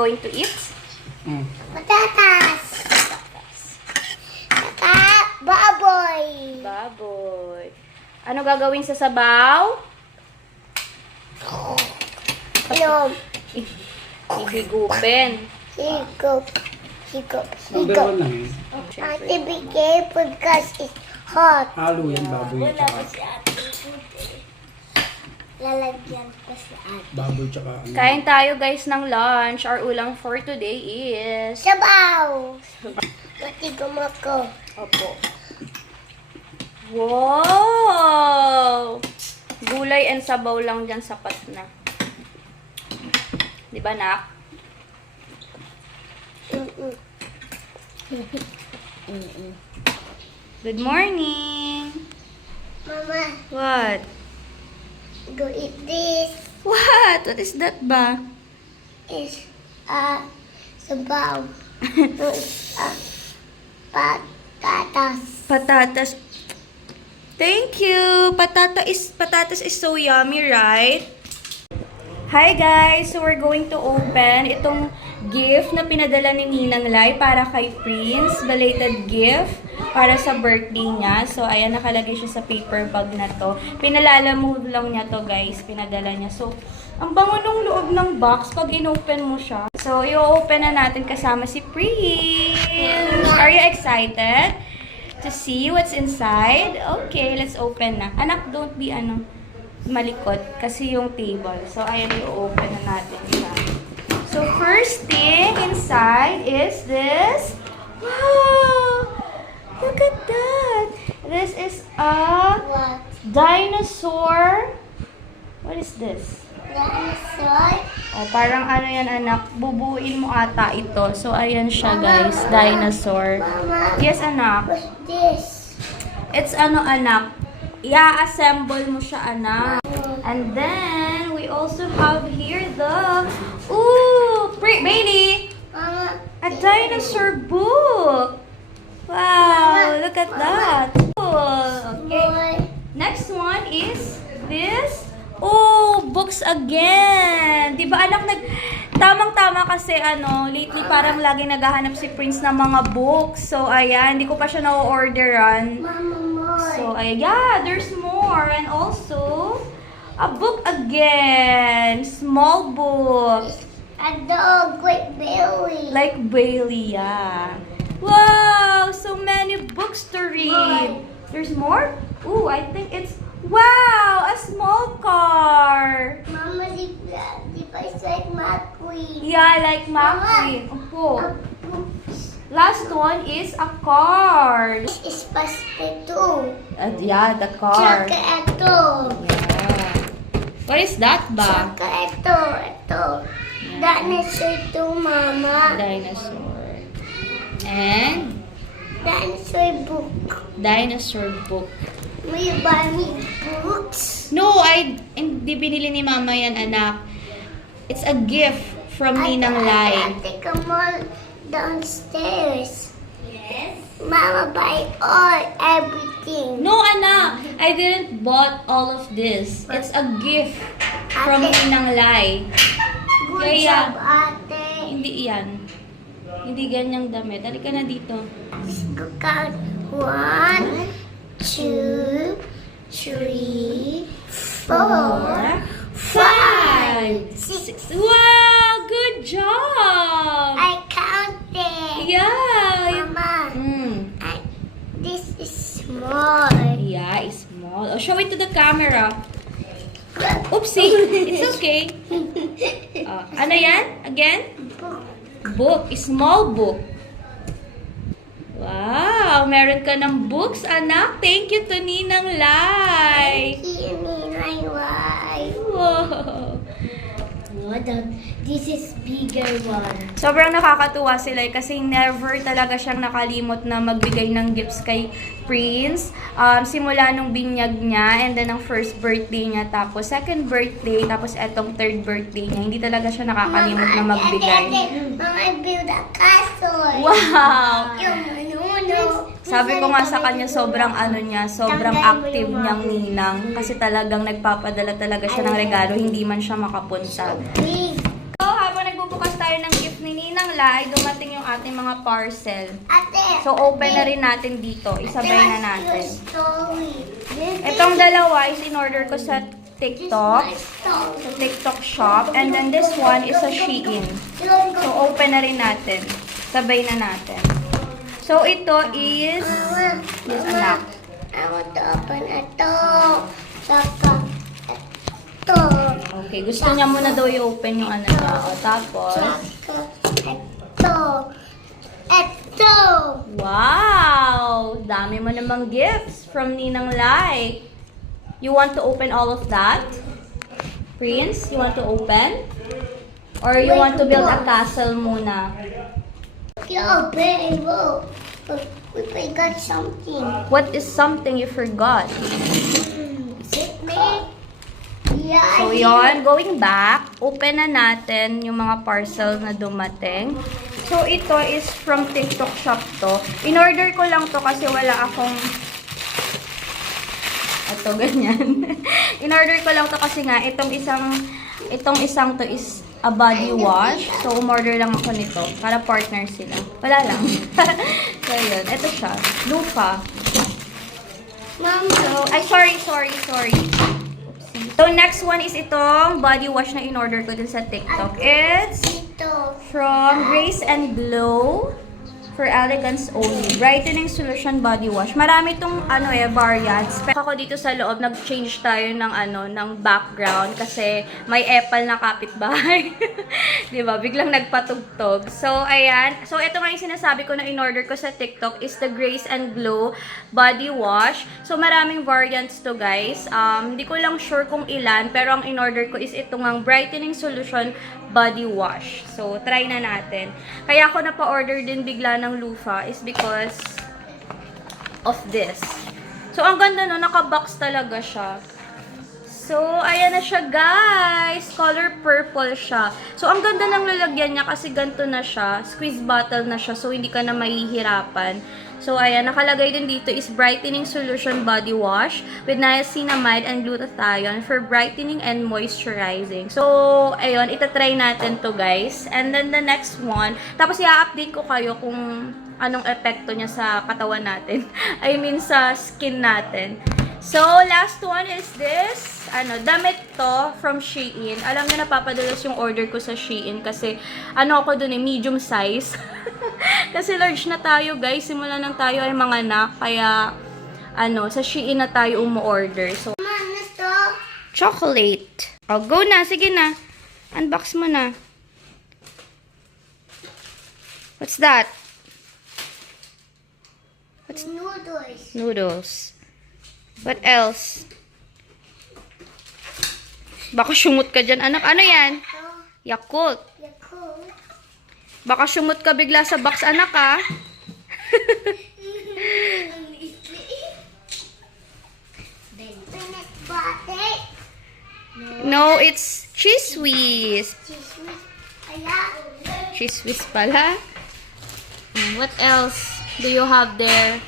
going to eat? Patatas. Saka baboy. Baboy. Ano gagawin sa sabaw? Inom. Hihigupin. Higop. Higop. Number Higop. 1 lang yun. Ate, be careful because it's hot. Halo yan, baboy tsaka. Lalagyan ko si ate. Baboy tsaka ano. Kain tayo guys ng lunch. Our ulam for today is... Sabaw. Matigom ako. Opo. Wow! Gulay and sabaw lang dyan, sapat na. Di ba, nak? Good morning! Mama, What? go eat this. What? What is that ba? It's sabaw. Patatas. Patatas. Thank you! Patatas is so yummy, right? Hi guys! So we're going to open itong gift na pinadala ni Ninang Lai para kay Prince. Belated gift para sa birthday niya. So ayan, nakalagay siya sa paper bag na to. Pinalalamove lang niya to guys. Pinadala niya. So ang bango nung loob ng box pag inopen mo siya. So i-open na natin kasama si Prince. Are you excited to see what's inside? Okay, let's open na. Anak, don't be malikot kasi yung table. So, ayan, i-open na natin siya. So, first thing inside is this. Wow! Look at that! This is a What? dinosaur. What is this? Dinosaur. Oh, parang ano yan, anak. Bubuin mo ata ito. So, ayan siya, guys. Dinosaur. Mama, Yes, anak. what's this? It's anak. I-assemble mo siya, anak. And then, we also have here the... Ooh! Bailey! Mama, A dinosaur book! Wow! Look at that! Cool! Okay. boy. Next one is this. Oh! Books again! Diba, anak, tamang-tama kasi, lately parang lagi naghahanap si Prince ng mga books. So, ayan, hindi ko pa siya na-orderan. Mama, more. So, yeah, there's more. And also, a book again. Small book. A dog with belly. Like Bailey, yeah. Wow, so many books to read. There's more? Ooh, I think it's, wow, a small car. Mama, di ba it's like McQueen? Yeah, like McQueen. Opo. Last one is a car. This is pasta too. Yeah, the car. Tsaka ito. Yeah. What is that ba? Tsaka ito. Dinosaur to, Mama. Dinosaur. And Dinosaur book. dinosaur book. Will you buy me books? No, hindi binili ni Mama yan, anak. It's a gift from Ninang Lai. Ate, come on downstairs. Yes? Mama, buy everything. No, anak. I didn't bought all of this. It's a gift from Ate. Ninang Lai. Good Kaya, job, ate. hindi iyan. Hindi ganyang damit. Halika na dito. Let's go count. 1, 2, 3, 4, 5, 6. Wow! Good job! I counted. Yeah! Mama, Mm. this is small. Yeah, it's small. Oh, show it to the camera. Oopsie! It's okay. Ano yan? Again? Book. Small book. Wow! Meron ka ng books, anak. Thank you to Ninang Lai. Wow! This is bigger one. Sobrang nakakatuwa sila kasi never talaga siyang nakalimot na magbigay ng gifts kay Prince. Simula nung binyag niya and then ang first birthday niya, tapos second birthday, tapos etong third birthday niya. Hindi talaga siya nakakalimot na magbigay. Mama, I build a castle. Wow! Yung Sabi ko nga sa kanya, sobrang sobrang active niyang ninang. Kasi talagang nagpapadala talaga siya ng regalo, hindi man siya makapunta. Big. So, habang nagbubukas tayo tayo ng gift ni Ninang Lai, dumating yung ating mga parcel. Ate. So, open na rin natin dito. Isabay na Your natin. story. Itong dalawa is in-order ko sa TikTok. This is my story. Sa TikTok shop. And then this one is sa Shein. So, open na rin natin. Sabay na natin. So, ito is... Mama, Yes, Mama, anak. I want to open ito. Saka ito. Okay, gusto niya muna daw i-open yung ano niya. O, tapos... Saka ito. Ito. Wow! Dami mo namang gifts from Ninang Lai. You want to open all of that? Prince, you want to open? Or you want to build a castle muna? Yo, baby, whoa. We forgot something. What is something you forgot? Is it me? Yeah. So, yon, going back, open na natin yung mga parcel na dumating. So, ito is from TikTok shop to. In-order ko lang to kasi wala akong... Ito, ganyan. In-order ko lang to kasi nga, itong isang to is a body wash. So, umorder lang ako nito para partner sila. Wala lang. So, yun. Ito siya. Lufa. Mama. So, ay, sorry. So, next one is itong body wash na in-order ko dun sa TikTok. It's Ito. from Grace and Glow for Elegance Only. Brightening Solution Body Wash. Marami itong variants. Pero ako dito sa loob, nag-change tayo ng background kasi may Apple na kapitbahay. Diba? Biglang nagpatugtog. So, ayan. So, ito nga yung sinasabi ko na in-order ko sa TikTok is the Grace and Glow Body Wash. So, maraming variants to, guys. Hindi ko lang sure kung ilan, pero ang in-order ko is ito ngang Brightening Solution Body Wash. So, try na natin. Kaya ako napa-order din bigla ng loofah is because of this. So, ang ganda no, naka-box talaga siya. So, ayan na siya, guys. Color purple siya. So, ang ganda ng lalagyan niya kasi ganito na siya. Squeeze bottle na siya. So, hindi ka na mahihirapan. So, ayan. Nakalagay din dito is Brightening Solution Body Wash with niacinamide and glutathione for brightening and moisturizing. So, ayun. Itatry natin to, guys. And then, the next one. Tapos, i-update ko kayo kung anong epekto niya sa katawan natin. I mean, sa skin natin. So, last one is this. Damit to from Shein. Alam niyo, napapadalas yung order ko sa Shein kasi ako dun medium size. Kasi large na tayo, guys. Simula nang tayo ay mga anak. Kaya, sa Shein na tayo umu-order. So, Mama, ano to? chocolate. Oh, go na. Sige na. Unbox mo na. What's that? Noodles. Noodles. What else? Baka sumut ka dyan, anak. Ano yan? Ito. Yakult. Yakult. Baka sumut ka bigla sa box, anak, ha? Peanut butter. No, it's cheese whiz. Cheese whiz. Ayan. Cheese whiz pala. What else do you have there?